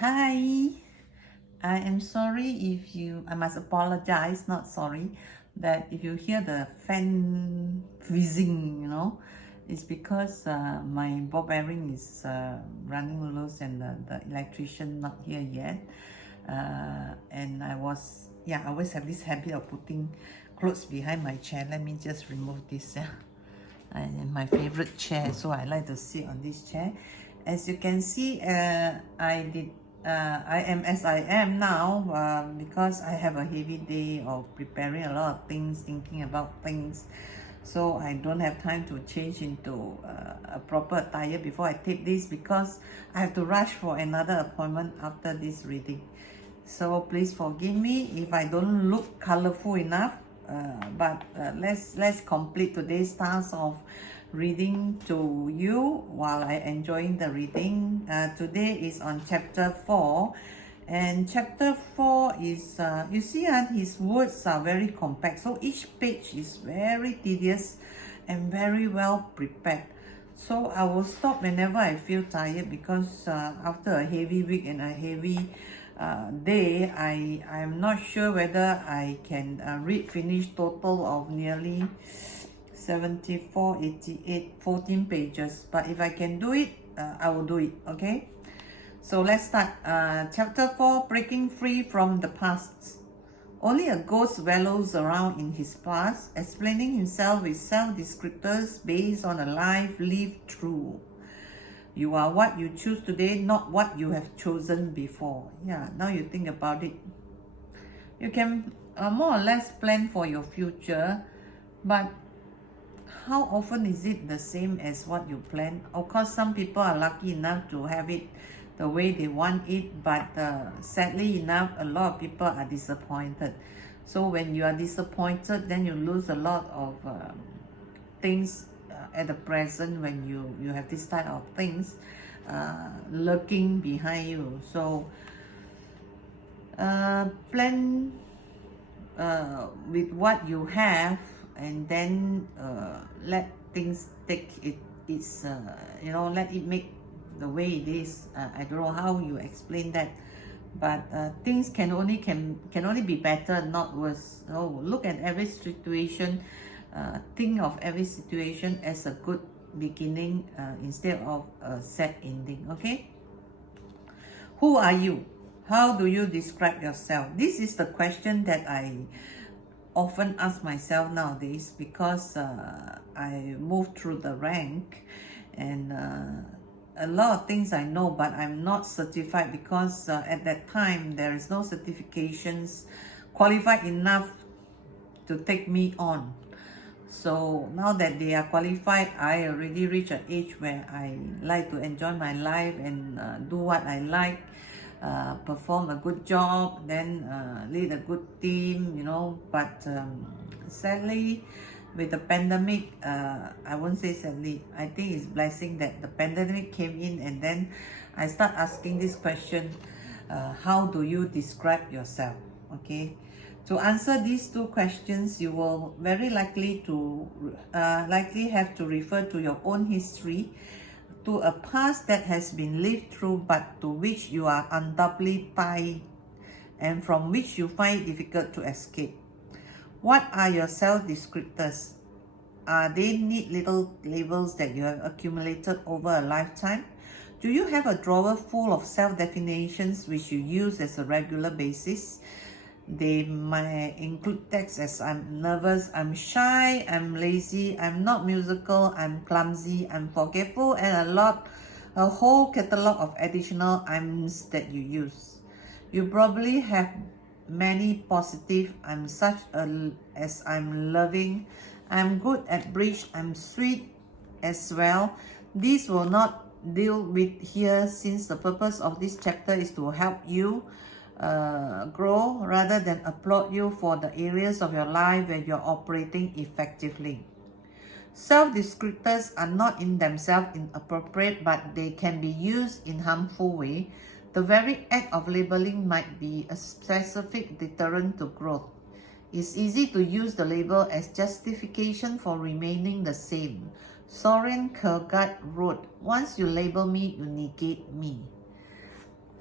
Hi, I am sorry I must apologize, not sorry, that if you hear the fan whizzing, it's because my ball bearing is running loose and the electrician not here yet. And I always have this habit of putting clothes behind my chair. Let me just remove this. Yeah. And my favorite chair, so I like to sit on this chair. As you can see, I am as I am now because I have a heavy day of preparing a lot of things, thinking about things, so I don't have time to change into a proper attire before I tape this, because I have to rush for another appointment after this reading. So please forgive me if I don't look colorful enough, but let's complete today's task of reading to you while I enjoying the reading. Today is on chapter 4, and chapter 4 is you see his words are very compact, so each page is very tedious and very well prepared. So I will stop whenever I feel tired, because after a heavy week and a heavy day, I'm not sure whether I can finish total of nearly 74, 88, 14 pages. But if I can do it, I will do it. Okay, so let's start. Chapter 4, breaking free from the past. Only a ghost wallows around in his past, explaining himself with self-descriptors based on a life lived through. You are what you choose today, not what you have chosen before. Yeah, now you think about it. You can more or less plan for your future, but how often is it the same as what you plan? Of course, some people are lucky enough to have it the way they want it, but sadly enough, a lot of people are disappointed. So when you are disappointed, then you lose a lot of things at the present, when you have this type of things lurking behind you. So plan with what you have, and then let things take its let it make the way it is. I don't know how you explain that, but things can only be better, not worse. So look at every situation, think of every situation as a good beginning instead of a sad ending. Okay, who are you? How do you describe yourself? This is the question that I often ask myself nowadays, because I moved through the rank, and a lot of things I know, but I'm not certified, because at that time there is no certifications qualified enough to take me on. So now that they are qualified, I already reached an age where I like to enjoy my life and do what I like, perform a good job, then lead a good team, but sadly, with the pandemic, I won't say sadly, I think it's blessing that the pandemic came in, and then I start asking this question, how do you describe yourself? Okay, to answer these two questions, you will very likely have to refer to your own history, to a past that has been lived through, but to which you are undoubtedly tied, and from which you find it difficult to escape. What are your self-descriptors? Are they neat little labels that you have accumulated over a lifetime? Do you have a drawer full of self-definitions which you use as a regular basis? They might include texts as I'm nervous, I'm shy, I'm lazy, I'm not musical, I'm clumsy, I'm forgetful, and a whole catalog of additional I'ms that you use. You probably have many positive I'm as I'm loving, I'm good at bridge, I'm sweet as well. These will not deal with here, since the purpose of this chapter is to help you grow rather than applaud you for the areas of your life where you're operating effectively. Self-descriptors are not in themselves inappropriate, but they can be used in harmful way. The very act of labeling might be a specific deterrent to growth. It's easy to use the label as justification for remaining the same. Soren Kierkegaard wrote, "Once you label me, you negate me."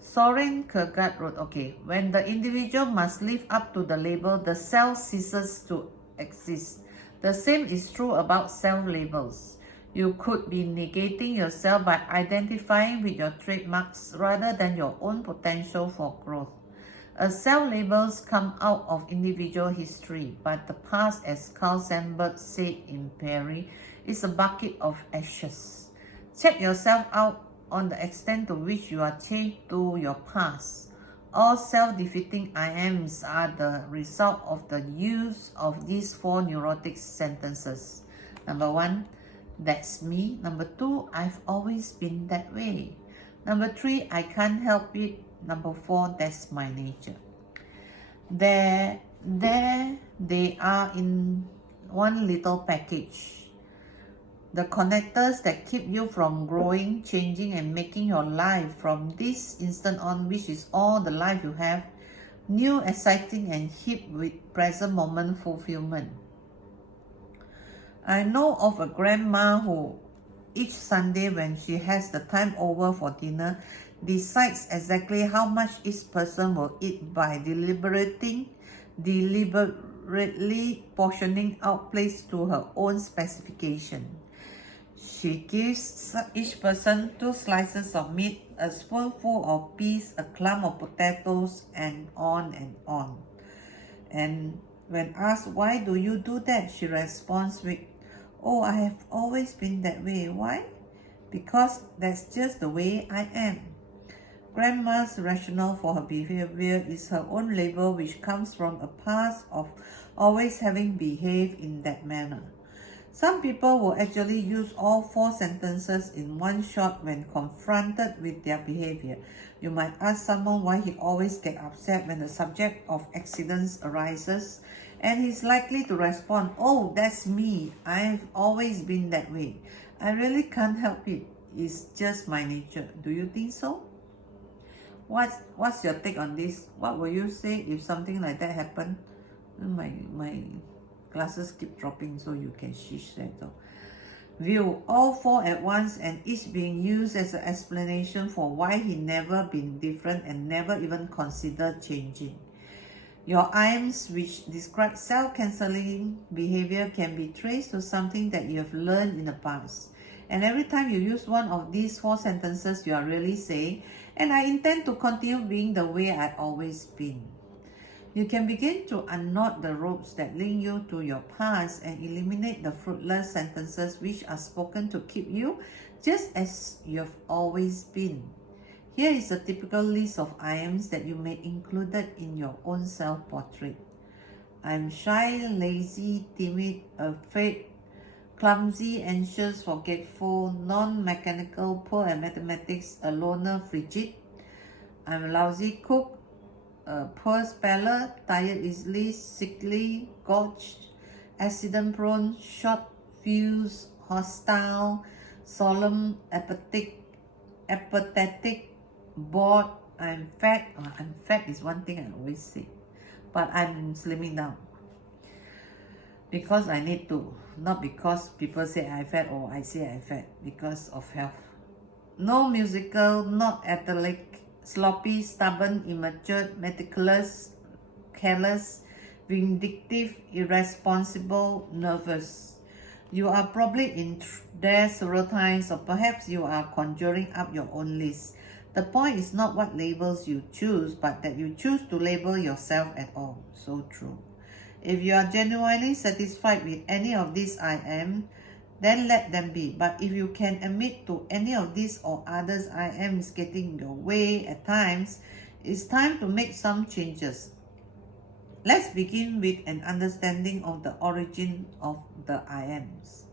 Soren Kierkegaard wrote, okay, when the individual must live up to the label, the self ceases to exist. The same is true about self-labels. You could be negating yourself by identifying with your trademarks rather than your own potential for growth. Self-labels come out of individual history, but the past, as Carl Sandburg said in Perry, is a bucket of ashes. Check yourself out on the extent to which you are chained to your past. All self-defeating I ams are the result of the use of these 4 neurotic sentences. Number 1, that's me. Number 2, I've always been that way. Number 3, I can't help it. Number 4, that's my nature. There they are in one little package. The connectors that keep you from growing, changing, and making your life from this instant on, which is all the life you have, new, exciting, and hip with present moment fulfillment. I know of a grandma who, each Sunday when she has the time over for dinner, decides exactly how much each person will eat by deliberately portioning out plates to her own specification. She gives each person 2 slices of meat, a spoonful of peas, a clump of potatoes, and on and on. And when asked, why do you do that? She responds with, oh, I have always been that way. Why? Because that's just the way I am. Grandma's rationale for her behavior is her own label, which comes from a past of always having behaved in that manner. Some people will actually use all 4 sentences in one shot when confronted with their behavior. You might ask someone why he always gets upset when the subject of accidents arises, and he's likely to respond, oh, that's me. I've always been that way. I really can't help it. It's just my nature. Do you think so? What's your take on this? What will you say if something like that happened? My glasses keep dropping, so you can shish that. View all 4 at once, and each being used as an explanation for why he never been different and never even considered changing. Your IAMs, which describe self-cancelling behavior, can be traced to something that you have learned in the past. And every time you use one of these 4 sentences, you are really saying, and I intend to continue being the way I've always been. You can begin to unknot the ropes that link you to your past and eliminate the fruitless sentences which are spoken to keep you just as you've always been. Here is a typical list of IAMs that you may include in your own self-portrait. I'm shy, lazy, timid, afraid, clumsy, anxious, forgetful, non-mechanical, poor at mathematics, a loner, frigid. I'm a lousy cook, poor speller, tired easily, sickly, gorged, accident-prone, short-fused, hostile, solemn, apathetic, bored. I'm fat. I'm fat is one thing I always say, but I'm slimming down because I need to, not because people say I'm fat or I say I'm fat, because of health. No musical, not athletic, sloppy, stubborn, immature, meticulous, careless, vindictive, irresponsible, nervous. You are probably in there several times, or perhaps you are conjuring up your own list. The point is not what labels you choose, but that you choose to label yourself at all. So true. If you are genuinely satisfied with any of these I am, then let them be. But if you can admit to any of these or others I am is getting your way at times, it's time to make some changes. Let's begin with an understanding of the origin of the I ams.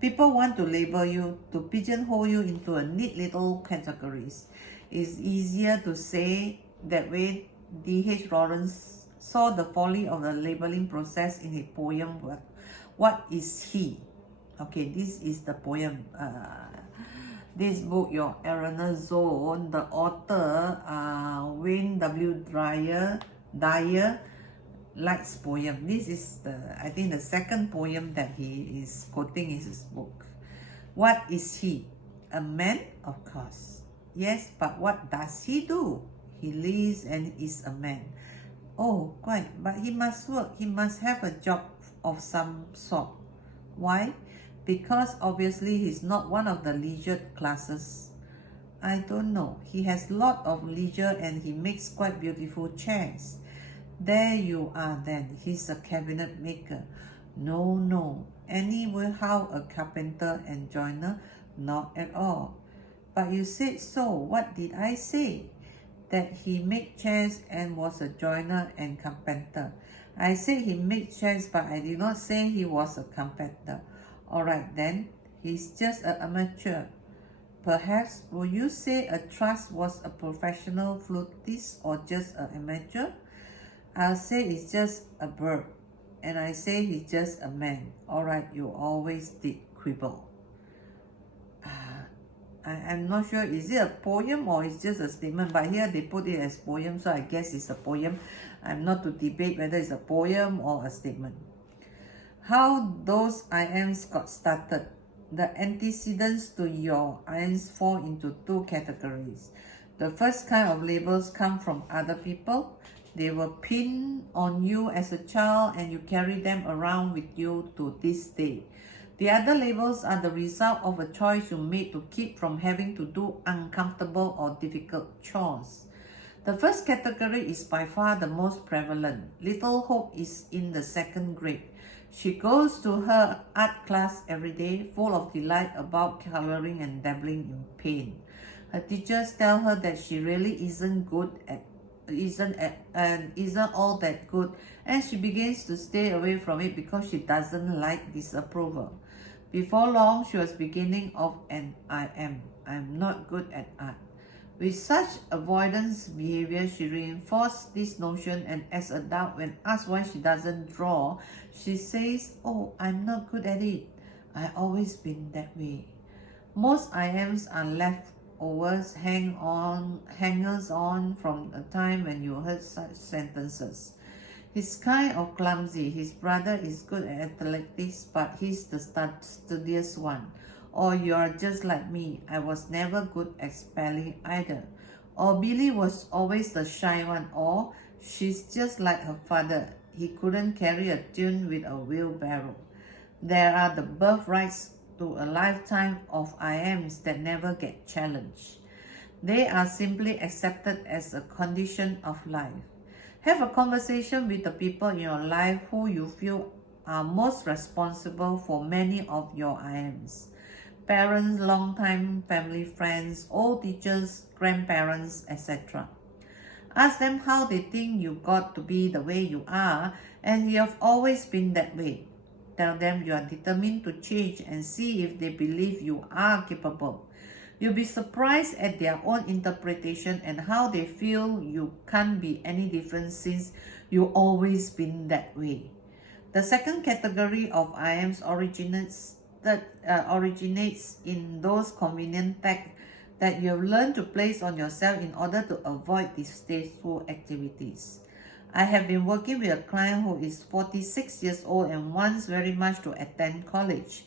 People want to label you, to pigeonhole you into a neat little categories. It's easier to say that way. D.H. Lawrence saw the folly of the labeling process in his poem, What is He? Okay, this is the poem. This book, Your Erroneous Zone, the author, Wayne W. Dyer, likes poem. This is I think the second poem that he is quoting in his book. What is he? A man? Of course. Yes, but what does he do? He lives and is a man. Oh, quite, but he must work. He must have a job of some sort. Why? Because obviously he's not one of the leisure classes. I don't know. He has lot of leisure and he makes quite beautiful chairs. There you are then. He's a cabinet maker. No. Anyway, how a carpenter and joiner? Not at all. But you said so. What did I say? That he made chairs and was a joiner and carpenter. I said he made chairs, but I did not say he was a carpenter. Alright then, he's just an amateur. Perhaps, will you say a trust was a professional flutist or just an amateur? I'll say it's just a bird. And I say he's just a man. Alright, you always did quibble. I'm not sure, is it a poem or it's just a statement? But here they put it as poem, so I guess it's a poem. I'm not to debate whether it's a poem or a statement. How those I ams got started. The antecedents to your I ams fall into two categories. The first kind of labels come from other people. They were pinned on you as a child and you carry them around with you to this day. The other labels are the result of a choice you made to keep from having to do uncomfortable or difficult chores. The first category is by far the most prevalent. Little Hope is in the second grade. She goes to her art class every day, full of delight about coloring and dabbling in paint. Her teachers tell her that she really isn't all that good, and she begins to stay away from it because she doesn't like disapproval. Before long, she was beginning of an I'm not good at art. With such avoidance behavior, she reinforced this notion, and as an adult, when asked why she doesn't draw, she says, oh, I'm not good at it. I've always been that way. Most IMs are leftovers, hangers on from a time when you heard such sentences. He's kind of clumsy. His brother is good at athletics, but he's the studious one. Or you're just like me. I was never good at spelling either. Or Billy was always the shy one. Or she's just like her father. He couldn't carry a tune with a wheelbarrow. There are the birthrights to a lifetime of IMs that never get challenged. They are simply accepted as a condition of life. Have a conversation with the people in your life who you feel are most responsible for many of your IMs. Parents, long-time family friends, old teachers, grandparents, etc. Ask them how they think you got to be the way you are, and you have always been that way. Tell them you are determined to change and see if they believe you are capable. You'll be surprised at their own interpretation and how they feel you can't be any different since you've always been that way. The second category of IMs originates in those convenient tags that you have learned to place on yourself in order to avoid distasteful activities. I have been working with a client who is 46 years old and wants very much to attend college,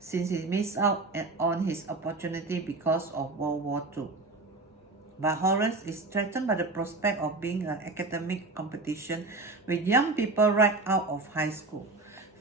since he missed out on his opportunity because of World War II. But Horace is threatened by the prospect of being an academic competition with young people right out of high school.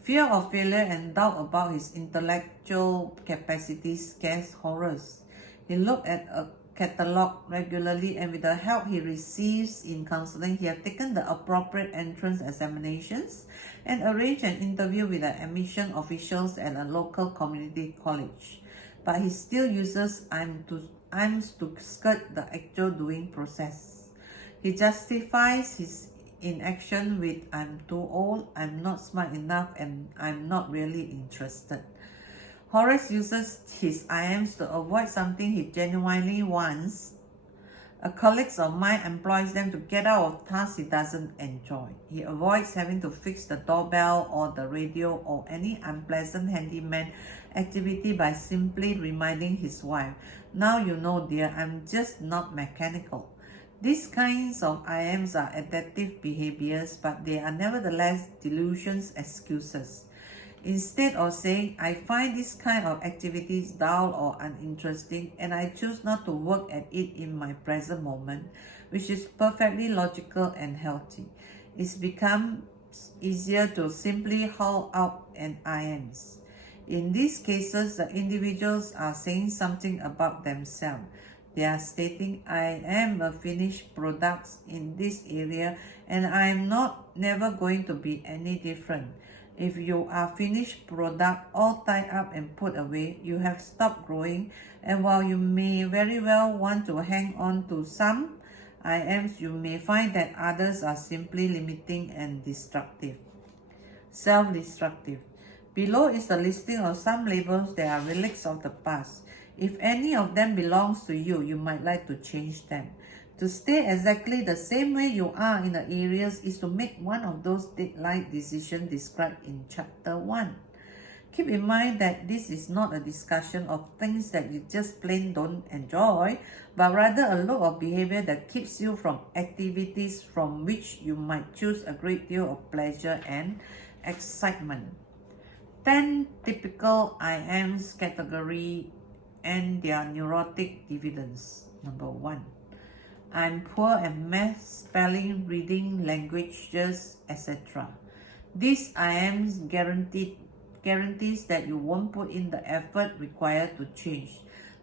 Fear of failure and doubt about his intellectual capacities scares Horace. He looked at a catalogue regularly, and with the help he receives in counseling, he has taken the appropriate entrance examinations and arranged an interview with the admission officials at a local community college. But he still uses IMs to skirt the actual doing process. He justifies his inaction with I'm too old, I'm not smart enough, and I'm not really interested. Horace uses his IMs to avoid something he genuinely wants. A colleague of mine employs them to get out of tasks he doesn't enjoy. He avoids having to fix the doorbell or the radio or any unpleasant handyman activity by simply reminding his wife, now you know dear, I'm just not mechanical. These kinds of IMs are adaptive behaviors, but they are nevertheless delusions excuses. Instead of saying, I find this kind of activities dull or uninteresting and I choose not to work at it in my present moment, which is perfectly logical and healthy. It's become easier to simply haul out an I ams. In these cases, the individuals are saying something about themselves. They are stating, I am a finished product in this area and I am never going to be any different. If you are finished product all tied up and put away, you have stopped growing, and while you may very well want to hang on to some I ams, you may find that others are simply limiting and destructive. Self-destructive. Below is a listing of some labels that are relics of the past. If any of them belongs to you, you might like to change them. To stay exactly the same way you are in the areas is to make one of those deadline decisions described in Chapter 1. Keep in mind that this is not a discussion of things that you just plain don't enjoy, but rather a look of behavior that keeps you from activities from which you might choose a great deal of pleasure and excitement. 10 typical I ams category and their neurotic dividends. Number 1. I'm poor at math, spelling, reading, languages, etc. This I ams guarantees that you won't put in the effort required to change.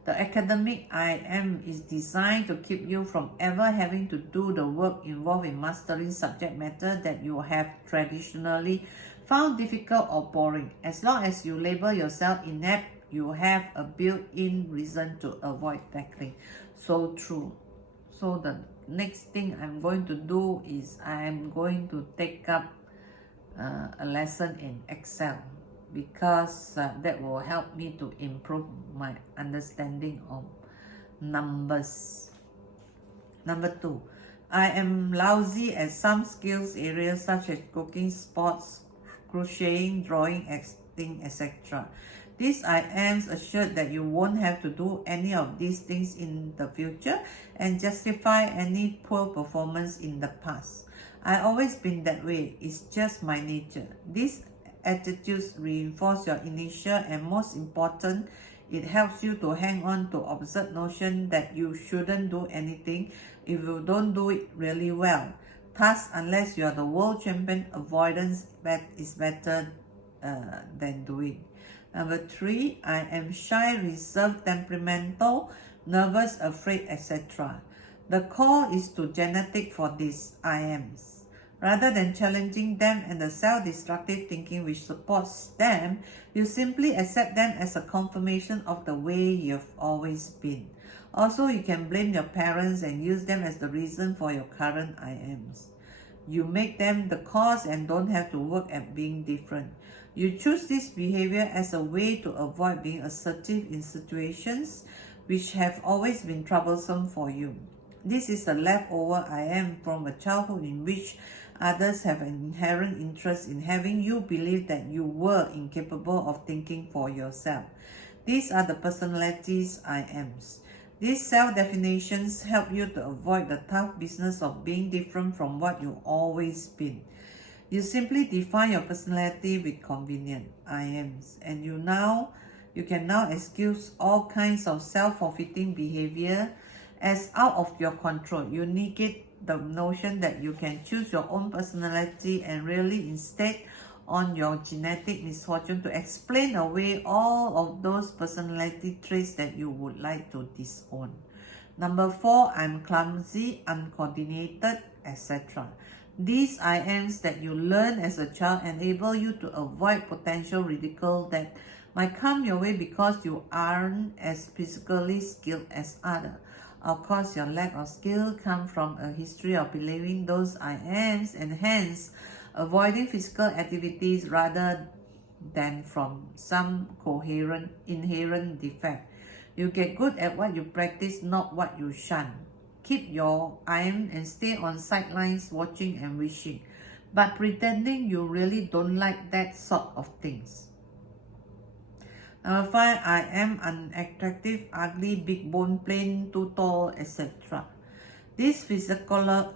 The academic I am is designed to keep you from ever having to do the work involved in mastering subject matter that you have traditionally found difficult or boring. As long as you label yourself inept, you have a built-in reason to avoid tackling. So true. So the next thing I'm going to do is I'm going to take up a lesson in Excel, because that will help me to improve my understanding of numbers. Number 2, I am lousy at some skills areas such as cooking, sports, crocheting, drawing, acting, etc. These I ams assure that you won't have to do any of these things in the future and justify any poor performance in the past. I've always been that way. It's just my nature. These attitudes reinforce your initial and most important, it helps you to hang on to absurd notion that you shouldn't do anything if you don't do it really well. Thus, unless you are the world champion, avoidance is better than doing. Number 3, I am shy, reserved, temperamental, nervous, afraid, etc. The call is to genetic for these I ams. Rather than challenging them and the self-destructive thinking which supports them, you simply accept them as a confirmation of the way you've always been. Also, you can blame your parents and use them as the reason for your current I ams. You make them the cause and don't have to work at being different. You choose this behavior as a way to avoid being assertive in situations which have always been troublesome for you. This is a leftover I am from a childhood in which others have an inherent interest in having you believe that you were incapable of thinking for yourself. These are the personalities I ams. These self-definitions help you to avoid the tough business of being different from what you've always been. You simply define your personality with convenient I ams, and you can now excuse all kinds of self-forfeiting behavior as out of your control. You negate the notion that you can choose your own personality and really instead on your genetic misfortune to explain away all of those personality traits that you would like to disown. Number 4, I'm clumsy, uncoordinated, etc. These I ams that you learn as a child enable you to avoid potential ridicule that might come your way because you aren't as physically skilled as others. Of course, your lack of skill comes from a history of believing those I ams and hence avoiding physical activities rather than from some inherent defect. You get good at what you practice, not what you shun. Keep your I am and stay on sidelines watching and wishing, but pretending you really don't like that sort of things. Number 5, I am unattractive, ugly, big bone, plain, too tall, etc. These physiological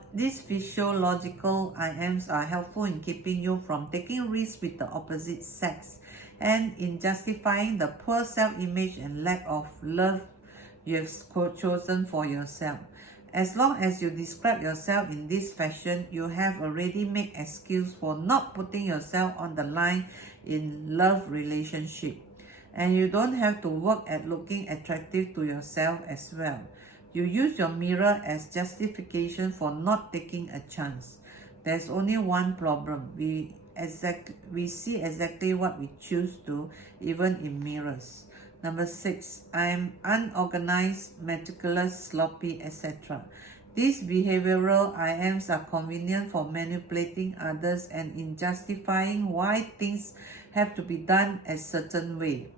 I ams are helpful in keeping you from taking risks with the opposite sex. and in justifying the poor self-image and lack of love you have chosen for yourself. As long as you describe yourself in this fashion, you have already made excuse for not putting yourself on the line in love relationship. And you don't have to work at looking attractive to yourself as well. You use your mirror as justification for not taking a chance. There's only one problem. We see exactly what we choose to, even in mirrors. Number 6, I'm unorganized, meticulous, sloppy, etc. These behavioral I ams are convenient for manipulating others and in justifying why things have to be done a certain way.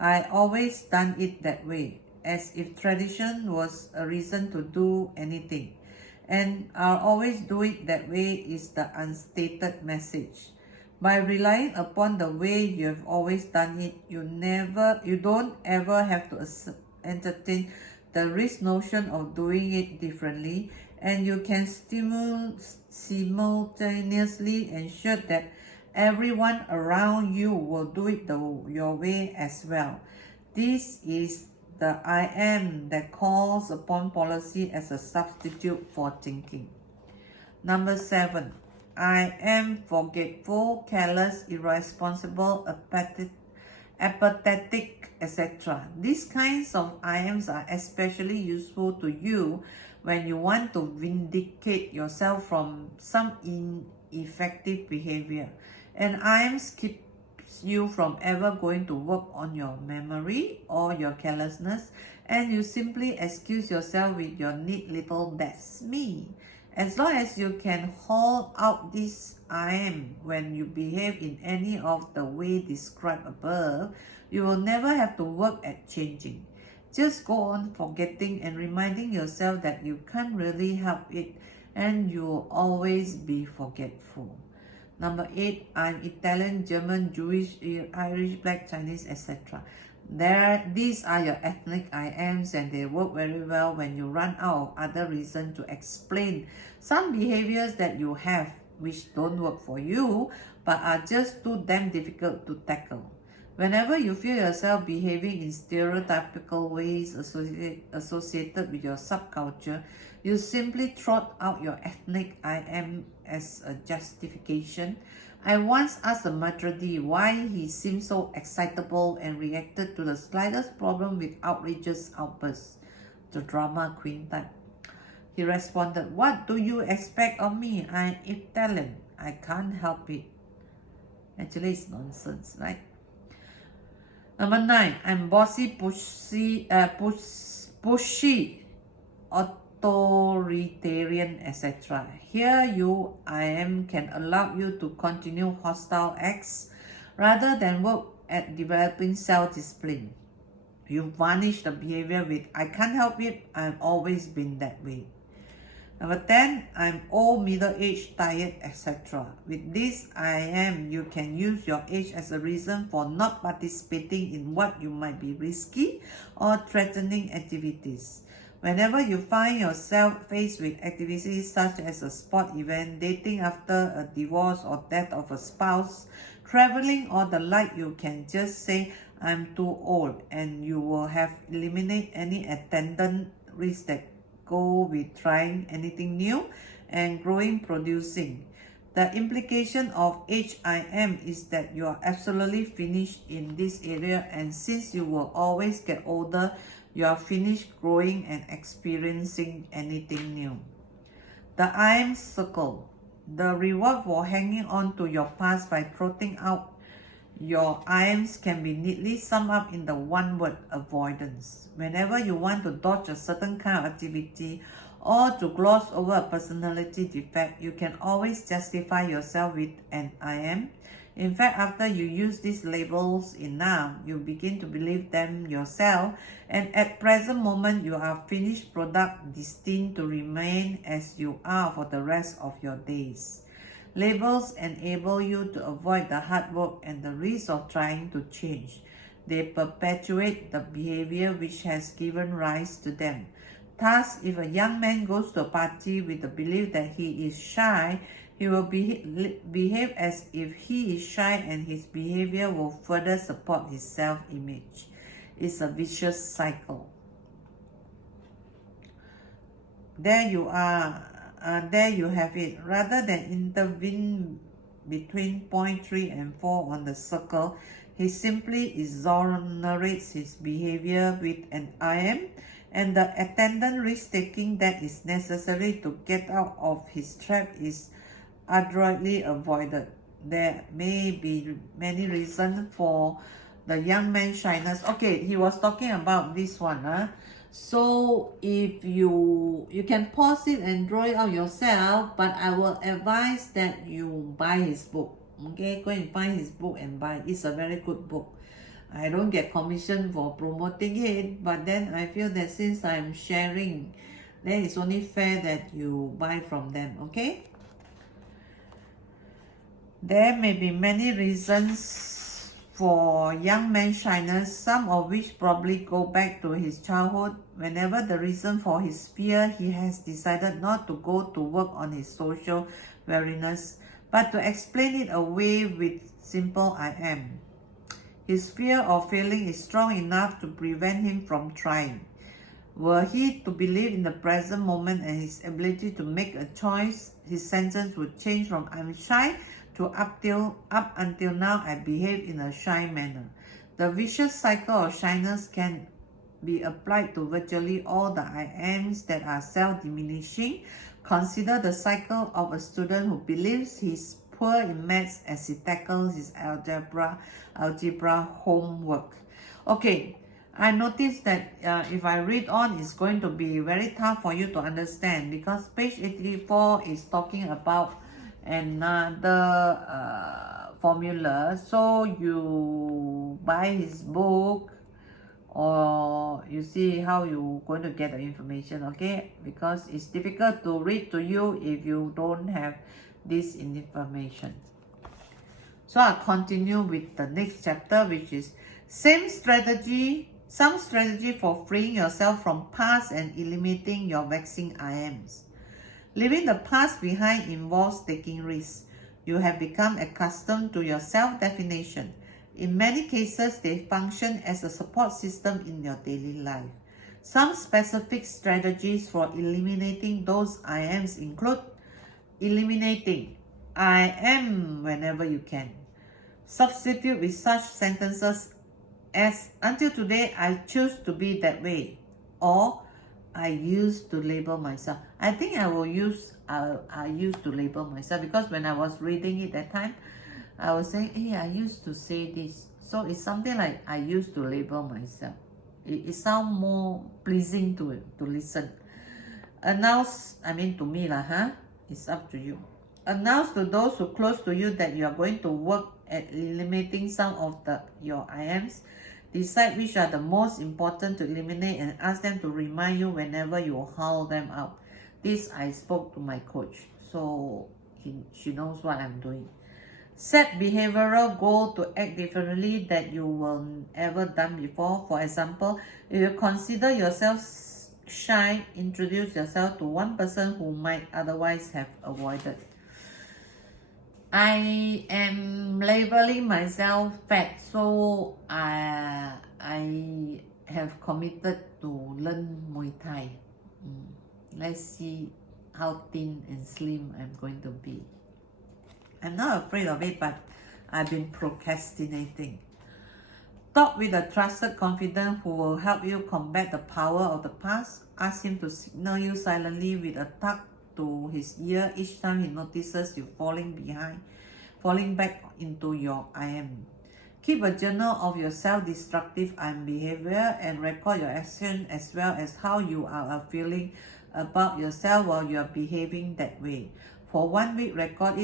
I always done it that way, as if tradition was a reason to do anything. And I'll always do it that way is the unstated message. By relying upon the way you have always done it, you don't ever have to entertain the risk notion of doing it differently, and you can simultaneously ensure that everyone around you will do it your way as well. This is the I am that calls upon policy as a substitute for thinking. Number 7, I am forgetful, careless, irresponsible, apathetic, etc. These kinds of I ams are especially useful to you when you want to vindicate yourself from some ineffective behavior. And I ams keeps you from ever going to work on your memory or your carelessness, and you simply excuse yourself with your neat little "that's me." As long as you can haul out this I am when you behave in any of the way described above, you will never have to work at changing. Just go on forgetting and reminding yourself that you can't really help it and you will always be forgetful. Number 8, I'm Italian, German, Jewish, Irish, Black, Chinese, etc. These are your ethnic I ams, and they work very well when you run out of other reasons to explain some behaviors that you have which don't work for you but are just too damn difficult to tackle. Whenever you feel yourself behaving in stereotypical ways associated with your subculture, you simply trot out your ethnic I am as a justification. I once asked the Matradi why he seemed so excitable and reacted to the slightest problem with outrageous outbursts, the drama queen type. He responded, "What do you expect of me? I'm Italian. I can't help it." Actually, it's nonsense, right? Number 9, I'm bossy, pushy, authoritarian, etc. Here I am can allow you to continue hostile acts rather than work at developing self-discipline. You varnish the behavior with "I can't help it, I've always been that way." Number 10, I'm old, middle-aged, tired, etc. With this I am, you can use your age as a reason for not participating in what you might be risky or threatening activities. Whenever you find yourself faced with activities such as a sport event, dating after a divorce or death of a spouse, traveling or the like, you can just say, "I'm too old," and you will have eliminated any attendant risks that go with trying anything new and growing producing. The implication of age I am is that you are absolutely finished in this area, and since you will always get older, you are finished growing and experiencing anything new. The I am circle. The reward for hanging on to your past by trotting out your I ams can be neatly summed up in the one word: avoidance. Whenever you want to dodge a certain kind of activity or to gloss over a personality defect, you can always justify yourself with an I am. In fact, after you use these labels enough, you begin to believe them yourself, and at present moment you are a finished product destined to remain as you are for the rest of your days. Labels enable you to avoid the hard work and the risk of trying to change. They perpetuate the behavior which has given rise to them. Thus, if a young man goes to a party with the belief that he is shy, he will behave as if he is shy, and his behavior will further support his self-image. It's a vicious cycle. There you are. There you have it. Rather than intervene between point 3 and 4 on the circle, he simply exonerates his behavior with an I am, and the attendant risk-taking that is necessary to get out of his trap is adroitly avoided. There may be many reasons for the young man's shyness. Okay, he was talking about this one. So if you can pause it and draw it out yourself, but I will advise that you buy his book. Okay, go and find his book and buy. It's a very good book. I don't get commission for promoting it, but then I feel that since I'm sharing, then it's only fair that you buy from them. Okay, there may be many reasons for young man's shyness, some of which probably go back to his childhood. Whenever the reason for his fear, he has decided not to go to work on his social wariness, but to explain it away with simple I am. His fear of failing is strong enough to prevent him from trying. Were he to believe in the present moment and his ability to make a choice, his sentence would change from I'm shy to up until now I behave in a shy manner. The vicious cycle of shyness can be applied to virtually all the I ams that are self-diminishing. Consider the cycle of a student who believes he's poor in maths as he tackles his algebra homework. Okay, I noticed that if I read on, it's going to be very tough for you to understand, because page 84 is talking about another formula. So you buy his book, or you see how you're going to get the information, okay? Because it's difficult to read to you if you don't have this information. So I'll continue with the next chapter, which is some strategy for freeing yourself from past and eliminating your vexing I ams. Leaving the past behind involves taking risks. You have become accustomed to your self-definition. In many cases, they function as a support system in your daily life. Some specific strategies for eliminating those I ams include eliminating I am whenever you can. Substitute with such sentences as until today I choose to be that way, or I used to label myself. I think I will use I used to label myself, because when I was reading it that time, I was saying, hey, I used to say this. So it's something like I used to label myself. It sounds more pleasing to listen. Announce, to me it's up to you. Announce to those who are close to you that you are going to work at eliminating some of your I ams. Decide which are the most important to eliminate and ask them to remind you whenever you haul them out. This I spoke to my coach, so she knows what I'm doing. Set behavioral goal to act differently that you will ever done before. For example, if you consider yourself shy, introduce yourself to one person who might otherwise have avoided. I am labeling myself fat, so I have committed to learn Muay Thai. Let's see how thin and slim I'm going to be. I'm not afraid of it, but I've been procrastinating. Talk with a trusted confidant who will help you combat the power of the past. Ask him to signal you silently with a tug to his ear each time he notices you falling back into your I am. Keep a journal of your self-destructive I am behavior and record your action as well as how you are feeling about yourself while you are behaving that way. For 1 week, record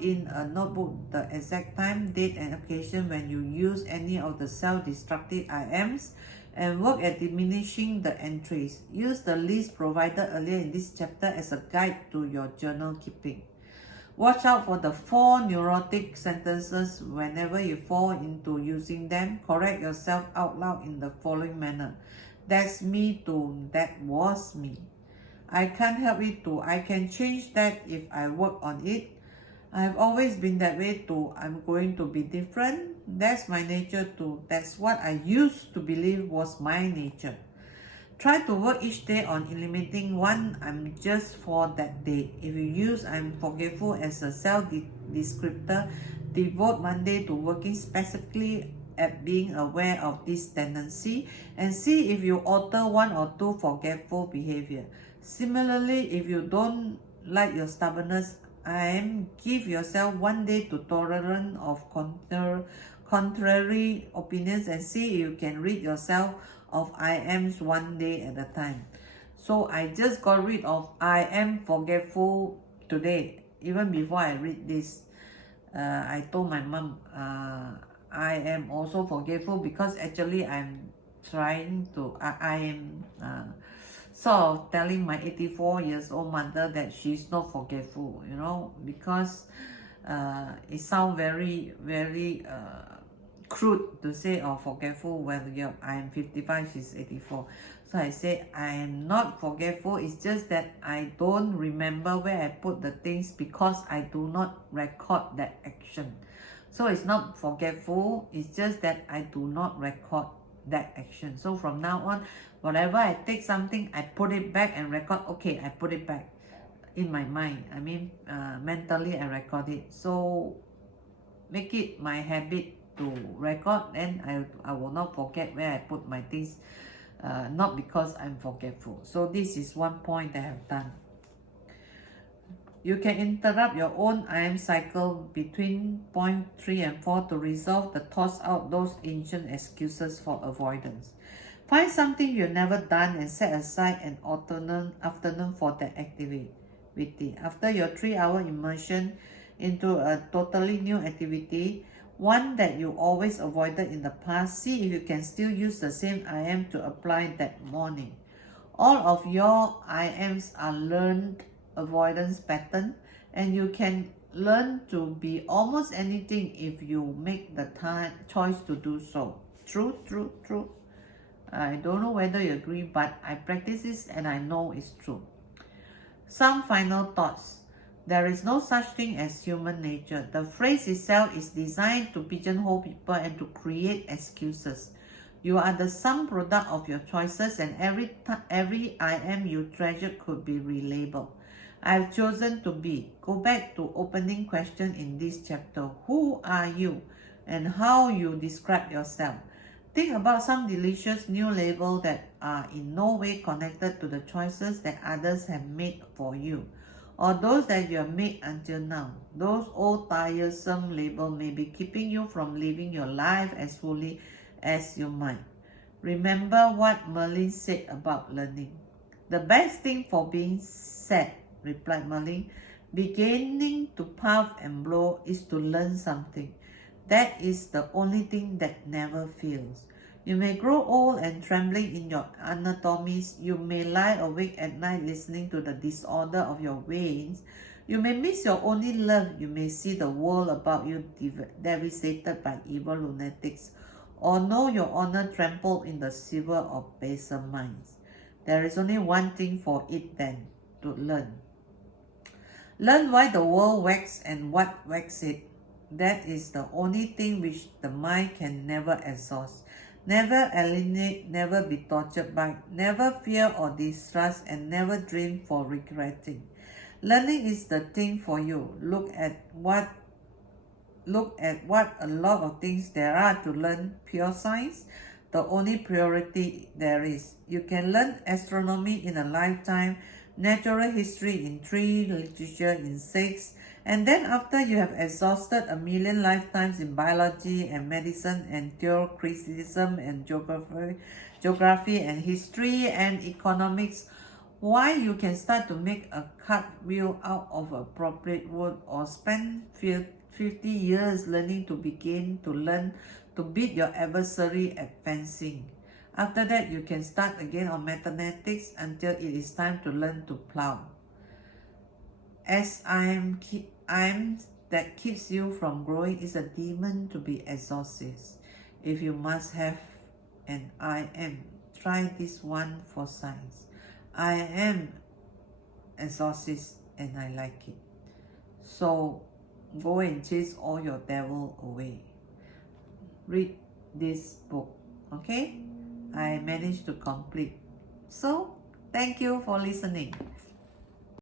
in a notebook the exact time, date, and occasion when you use any of the self-destructive I ams, and work at diminishing the entries. Use the list provided earlier in this chapter as a guide to your journal keeping. Watch out for the 4 neurotic sentences. Whenever you fall into using them, correct yourself out loud in the following manner. That's me to that was me. I can't help it too. I can change that if I work on it. I've always been that way too. I'm going to be different. That's my nature too. That's what I used to believe was my nature. Try to work each day on eliminating one I'm just for that day. If you use I'm forgetful as a self-descriptor, devote Monday to working specifically at being aware of this tendency and see if you alter one or two forgetful behavior. Similarly, if you don't like your stubbornness, give yourself one day to tolerance of contrary opinions and see if you can rid yourself of I am's one day at a time. So I just got rid of I am forgetful today. Even before I read this, I told my mom I am also forgetful because actually I'm trying to I am sort of telling my 84 years old mother that she's not forgetful, you know, because it sounds very crude to say forgetful when I am 55, she's 84. So I say I am not forgetful. It's just that I don't remember where I put the things because I do not record that action. So it's not forgetful, it's just that I do not record that action. So from now on, whenever I take something, I put it back and record. Okay, I put it back in my mind. I mean, mentally I record it. So make it my habit to record, then I will not forget where I put my things, not because I'm forgetful. So this is one point that I have done. You can interrupt your own I am cycle between point 3 and 4 to resolve the toss out those ancient excuses for avoidance. Find something you've never done and set aside an alternate afternoon for that activity. After your 3-hour immersion into a totally new activity, one that you always avoided in the past, see if you can still use the same I am to apply that morning. All of your I ams are learned avoidance pattern, and you can learn to be almost anything if you make the choice to do so. True. I don't know whether you agree, but I practice this and I know it's true. Some final thoughts. There is no such thing as human nature. The phrase itself is designed to pigeonhole people and to create excuses. You are the sum product of your choices, and every I am you treasure could be relabeled. I've chosen to be. Go back to opening question in this chapter. Who are you and how you describe yourself? Think about some delicious new labels that are in no way connected to the choices that others have made for you, or those that you have made until now. Those old tiresome labels may be keeping you from living your life as fully as you might. Remember what Merlin said about learning. The best thing for being sad, replied Merlin, beginning to puff and blow, is to learn something. That is the only thing that never fails. You may grow old and trembling in your anatomies. You may lie awake at night listening to the disorder of your veins. You may miss your only love. You may see the world about you devastated by evil lunatics, or know your honor trampled in the silver of baser minds. There is only one thing for it then, to learn. Learn why the world works and what works it. That is the only thing which the mind can never exhaust, never alienate, never be tortured by, never fear or distrust, and never dream for regretting. Learning is the thing for you. Look at what a lot of things there are to learn. Pure science, the only priority there is. You can learn astronomy in a lifetime, natural history in 3, literature in 6, and then after you have exhausted a million lifetimes in biology and medicine and theocratism and geography and history and economics, why you can start to make a cartwheel out of appropriate wood, or spend 50 years learning to begin to learn to beat your adversary at fencing. After that, you can start again on mathematics until it is time to learn to plow. As I am that keeps you from growing is a demon to be exhausted. If you must have an I am, try this one for science. I am exorcist and I like it. So go and chase all your devil away. Read this book, okay? I managed to complete. So thank you for listening.